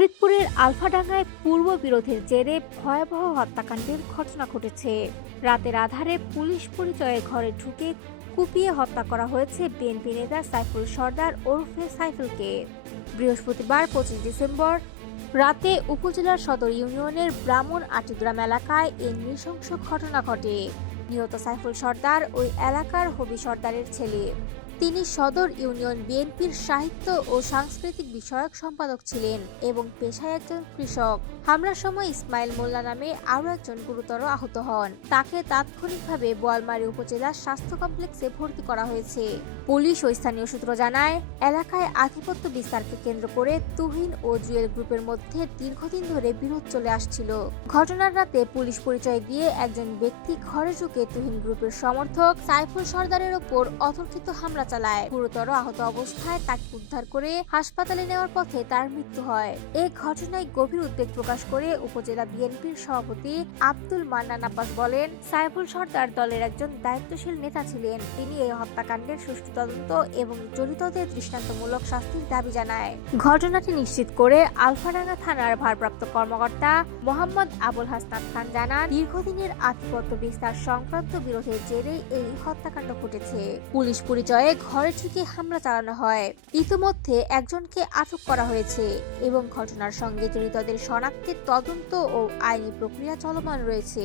ফরিদপুরের আলফাডাঙ্গায় পূর্ব বিরোধের জেরে ভয়াবহ হত্যাকাণ্ডের ঘটনা ঘটেছে। রাতের আধারে পুলিশ পরিচয়ে ঘরে ঢুকে কুপিয়ে হত্যা করা হয়েছে বিএনপি নেতা সাইফুল সরদার ওরফে সাইফুলকে। বৃহস্পতিবার 25 ডিসেম্বর রাতে উপজেলার সদর ইউনিয়নের ব্রাহ্মণ আটিগ্রাম এলাকায় এই নৃশংস ঘটনা ঘটে। নিহত সাইফুল সরদার ওই এলাকার হবি সরদারের ছেলে। তিনি সদর ইউনিয়ন বিএনপির সাহিত্য ও সাংস্কৃতিক বিষয়ক সম্পাদক ছিলেন এবং পেশায় একজন কৃষক। হামলার সময় ইসমাইল মোল্লা নামে আরও একজন গুরুতর আহত হন। তাকে তাৎক্ষণিকভাবে বোয়ালমারী উপজেলা স্বাস্থ্য কমপ্লেক্সে ভর্তি করা হয়েছে। পুলিশ ও স্থানীয় সূত্র জানায়, এলাকায় আধিপত্য বিস্তারকে কেন্দ্র করে তুহিন ও জুয়েল গ্রুপের মধ্যে দীর্ঘদিন ধরে বিরোধ চলে আসছিল। ঘটনার রাতে পুলিশ পরিচয় দিয়ে একজন ব্যক্তি ঘরে ঢুকে তুহিন গ্রুপের সমর্থক সাইফুল সরদারের ওপর অতর্কিত হামলা চালায়। গুরুতর আহত অবস্থায় তাকে উদ্ধার করে হাসপাতালে নেওয়ার পথে তার মৃত্যু হয়। এই ঘটনায় গভীর উদ্বেগ প্রকাশ করে উপজেলা বিএনপির সভাপতি আব্দুল মান্নান আব্বাস বলেন, সাইফুল সরদার দলের একজন দায়িত্বশীল নেতা ছিলেন। তিনি এই হত্যাকাণ্ডের সুষ্ঠু তদন্ত এবং জড়িতদের দৃষ্টান্তমূলক শাস্তির দাবি জানায়। ঘটনাটি নিশ্চিত করে আলফাডাঙ্গা থানার ভারপ্রাপ্ত কর্মকর্তা মোহাম্মদ আবুল হাসনাত খান জানান, দীর্ঘদিনের আধিপত্য বিস্তার সংক্রান্ত বিরোধের জেরে এই হত্যাকাণ্ড ঘটেছে। পুলিশ পরিচয়ে ঘরে ঢুকে হামলা চালানো হয়। ইতিমধ্যে একজনকে আটক করা হয়েছে এবং ঘটনার সঙ্গে জড়িতদের শনাক্তের তদন্ত ও আইনি প্রক্রিয়া চলমান রয়েছে।